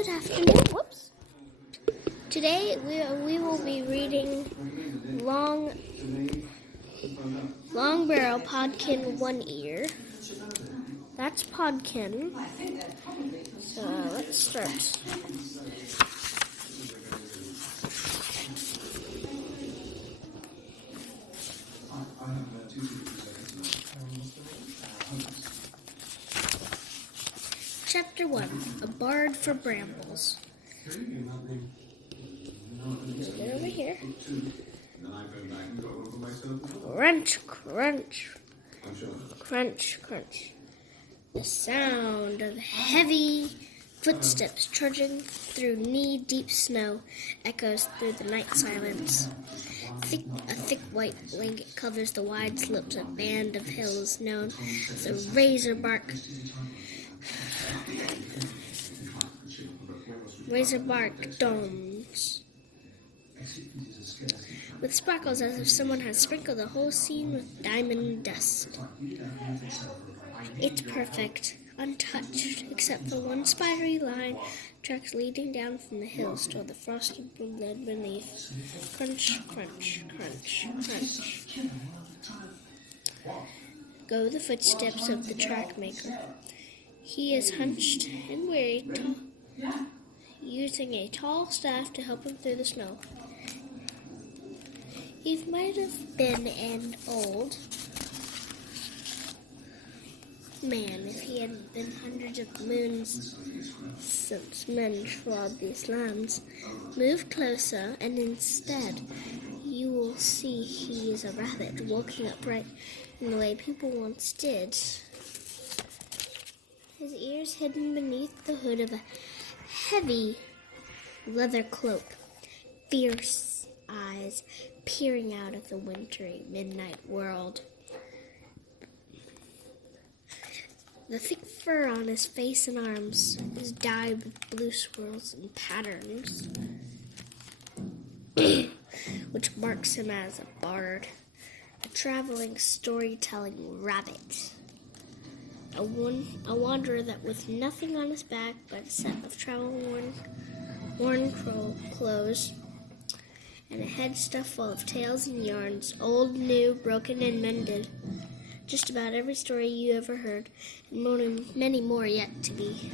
Good afternoon. Whoops. Today we will be reading Long Barrel Podkin One Ear. That's Podkin. So let's start. Chapter 1, A Bard for Brambles. Get over here. Crunch, crunch, crunch, crunch. The sound of heavy footsteps trudging through knee-deep snow echoes through the night silence. A thick white blanket covers the wide slopes of a band of hills known as the Razorbark Domes, with sparkles as if someone had sprinkled the whole scene with diamond dust. It's perfect, untouched, except for one spidery line, tracks leading down from the hills toward the frosted woodland beneath. Crunch, crunch, crunch, crunch. Go the footsteps of the track maker. He is hunched and weary, using a tall staff to help him through the snow. He might have been an old man if he hadn't been hundreds of moons since men trod these lands. Move closer, and instead you will see he is a rabbit walking upright in the way people once did. His ears hidden beneath the hood of a heavy leather cloak, fierce eyes peering out of the wintry midnight world. The thick fur on his face and arms is dyed with blue swirls and patterns, which marks him as a bard, a traveling storytelling rabbit. A wanderer that with nothing on his back but a set of travel-worn clothes and a head stuffed full of tales and yarns, old, new, broken, and mended. Just about every story you ever heard, and many more yet to be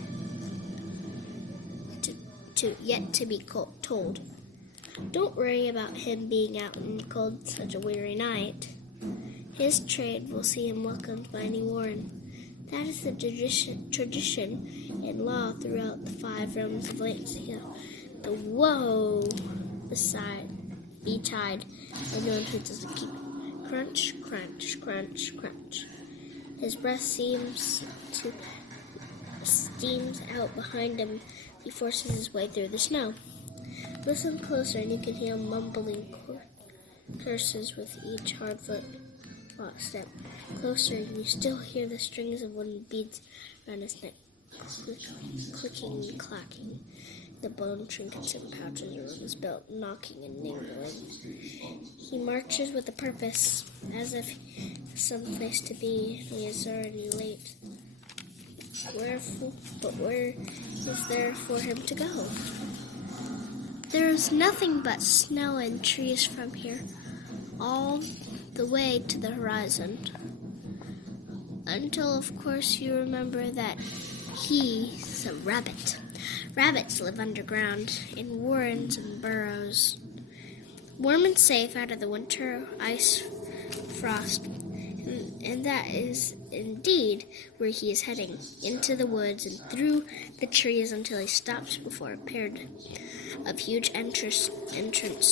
told. Don't worry about him being out in the cold such a weary night. His trade will see him welcomed by any warren. That is the tradition and law throughout the 5 realms of Lancia. The woe betide anyone who doesn't keep it. Crunch, crunch, crunch, crunch. His breath steams out behind him. He forces his way through the snow. Listen closer, and you can hear mumbling curses with each hard step. Closer, and you still hear the strings of wooden beads around his neck, clicking and clacking. The bone trinkets and pouches around his belt, knocking and niggling. He marches with a purpose, as if someplace to be. He is already late. Where is there for him to go? There is nothing but snow and trees from here, all the way to the horizon. Until, of course, you remember that he's a rabbit. Rabbits live underground, in warrens and burrows, warm and safe out of the winter ice frost, and that is indeed where he is heading, into the woods and through the trees until he stops before a pair of huge entrance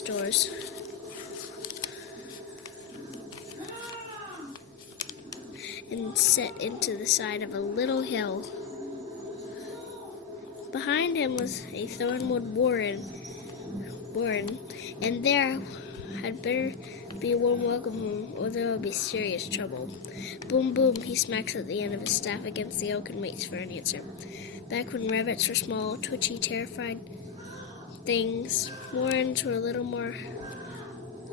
doors. And set into the side of a little hill. Behind him was a thornwood warren, and there had better be a warm welcome home, or there will be serious trouble. Boom, boom, he smacks at the end of his staff against the oak and waits for an answer. Back when rabbits were small, twitchy, terrified things, warrens were little more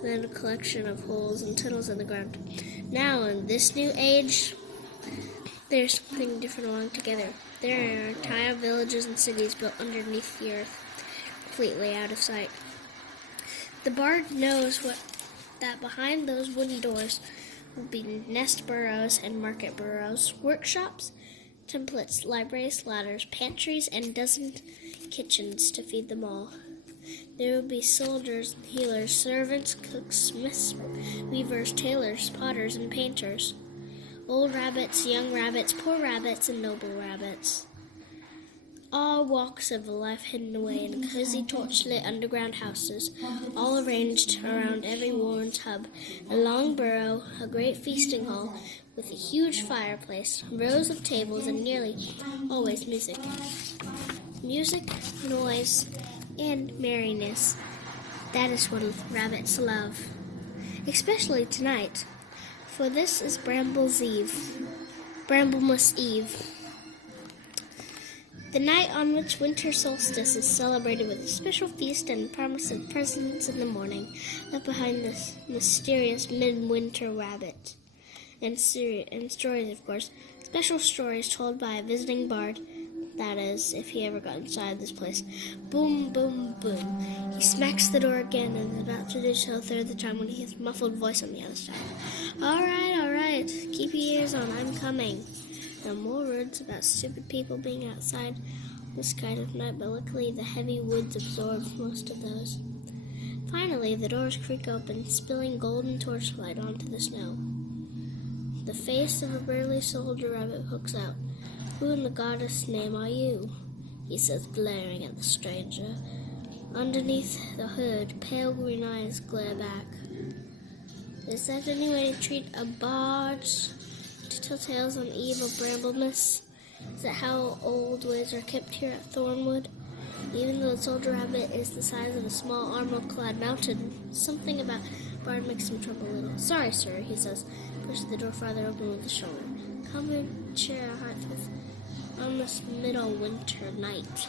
than a collection of holes and tunnels in the ground. Now, in this new age, there's something different altogether. There are entire villages and cities built underneath the earth, completely out of sight. The bard knows that behind those wooden doors will be nest burrows and market burrows, workshops, templates, libraries, ladders, pantries, and a dozen kitchens to feed them all. There will be soldiers and healers, servants, cooks, smiths, weavers, tailors, potters, and painters. Old rabbits, young rabbits, poor rabbits, and noble rabbits. All walks of life hidden away in cozy torchlit underground houses, all arranged around every worn tub, a long burrow, a great feasting hall with a huge fireplace, rows of tables, and nearly always music. Music, noise, and merriness. That is what rabbits love, especially tonight, for this is Bramblemas Eve, the night on which winter solstice is celebrated with a special feast and promise of presents in the morning, left behind this mysterious midwinter rabbit. And stories, of course, special stories told by a visiting bard. That is, if he ever got inside this place. Boom, boom, boom. He smacks the door again and is about to do so a third of the time when he hears a muffled voice on the other side. All right. Keep your ears on. I'm coming. There are more words about stupid people being outside this kind of night, but luckily the heavy woods absorbs most of those. Finally, the doors creak open, spilling golden torchlight onto the snow. The face of a burly soldier rabbit hooks out. Who in the goddess' name are you? He says, glaring at the stranger. Underneath the hood, pale green eyes glare back. Is that any way to treat a bard? To tell tales on eve of Bramblemas? Is that how old ways are kept here at Thornwood? Even though the soldier rabbit is the size of a small armor-clad mountain, something about Bard makes him tremble a little. Sorry, sir, he says, pushing the door farther open with his shoulder. Come and share our hearts with on this middle winter night.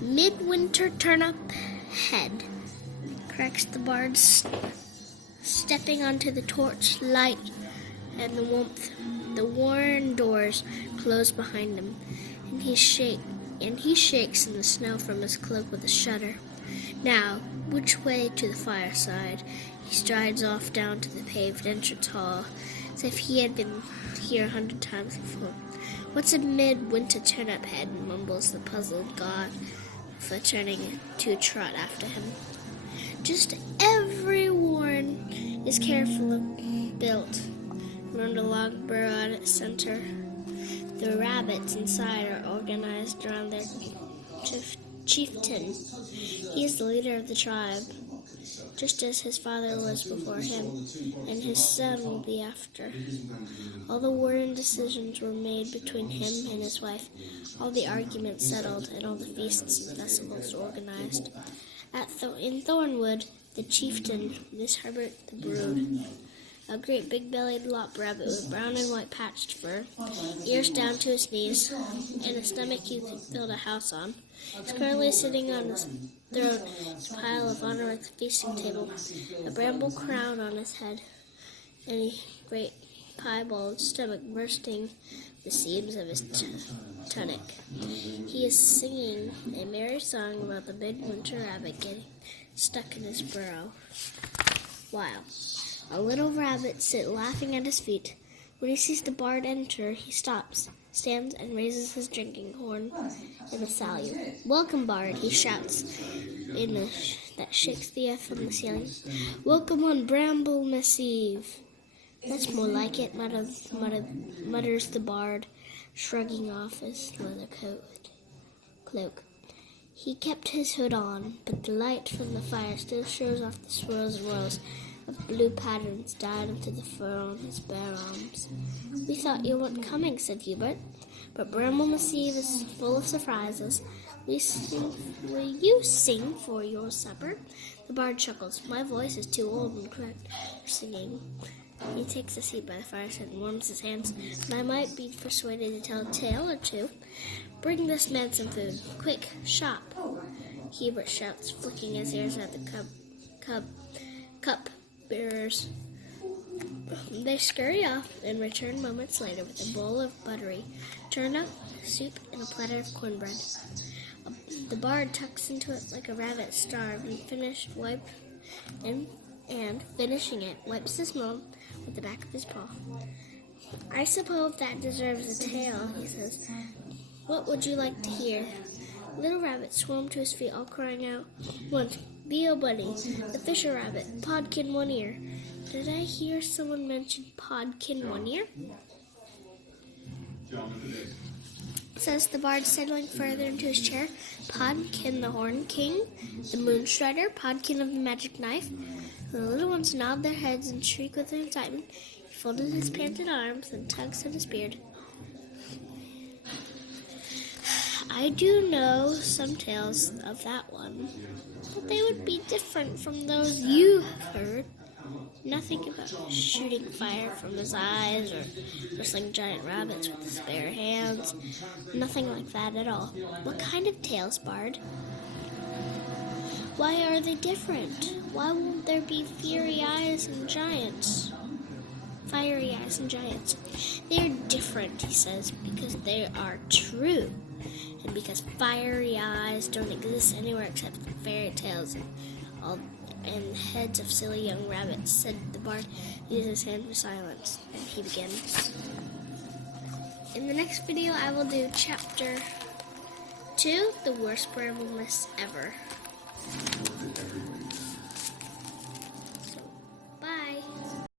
Midwinter turnip head, cracks the bard, stepping onto the torch light and the warmth. The worn doors close behind him, and he shakes in the snow from his cloak with a shudder. Now, which way to the fireside? He strides off down to the paved entrance hall, as if he had been here 100 times before. What's a midwinter turnip head? Mumbles the puzzled god, for turning to a trot after him. Just every warren is carefully built around a log burrow at its center. The rabbits inside are organized around their chieftain. He is the leader of the tribe, just as his father was before him, and his son will be after. All the warring decisions were made between him and his wife, all the arguments settled, and all the feasts and festivals organized. In Thornwood, the chieftain, Miss Herbert the Brood, a great big-bellied lop rabbit with brown and white patched fur, ears down to his knees, and a stomach you could build a house on, is currently sitting on his throne, his pile of honor at the feasting table, a bramble crown on his head, and a great piebald stomach bursting the seams of his tunic. He is singing a merry song about the midwinter rabbit getting stuck in his burrow. While a little rabbit sits laughing at his feet. When he sees the bard enter, he stops, stands, and raises his drinking horn in a salute. Welcome, bard, he shouts that shakes the earth from the ceiling. Welcome on Bramblemas Eve. That's more like it, mutters the bard, shrugging off his leather cloak. He kept his hood on, but the light from the fire still shows off the swirls and whirls of blue patterns dyed into the fur on his bare arms. We thought you weren't coming, said Hubert, but Bramblemas Eve is full of surprises. Will you sing for your supper? The bard chuckles. My voice is too old and cracked for singing. He takes a seat by the fireside and warms his hands, and I might be persuaded to tell a tale or two. Bring this man some food. Quick, shop. Hubert shouts, flicking his ears at the cup bearers. They scurry off and return moments later with a bowl of buttery turnip soup and a platter of cornbread. The bard tucks into it like a rabbit starved and finishing it, wipes his mouth with the back of his paw. I suppose that deserves a tale, he says. What would you like to hear? Little Rabbit swam to his feet, all crying out, once, Bio Bunny, the Fisher Rabbit, Podkin One Ear. Did I hear someone mention Podkin One Ear? Says the bard, settling further into his chair. Podkin the Horn King, the Moon Strider, Podkin of the Magic Knife. The little ones nod their heads and shriek with excitement. He folded his panted arms and tugs at his beard. I do know some tales of that one, but they would be different from those you have heard. Nothing about shooting fire from his eyes or wrestling giant rabbits with his bare hands. Nothing like that at all. What kind of tales, Bard? Why are they different? Why won't there be fiery eyes and giants? Fiery eyes and giants. They are different, he says, because they are true. And because fiery eyes don't exist anywhere except in fairy tales and heads of silly young rabbits, said the bard, using his hand for silence. And he begins. In the next video, I will do chapter 2, The Worst Bramble Miss Ever.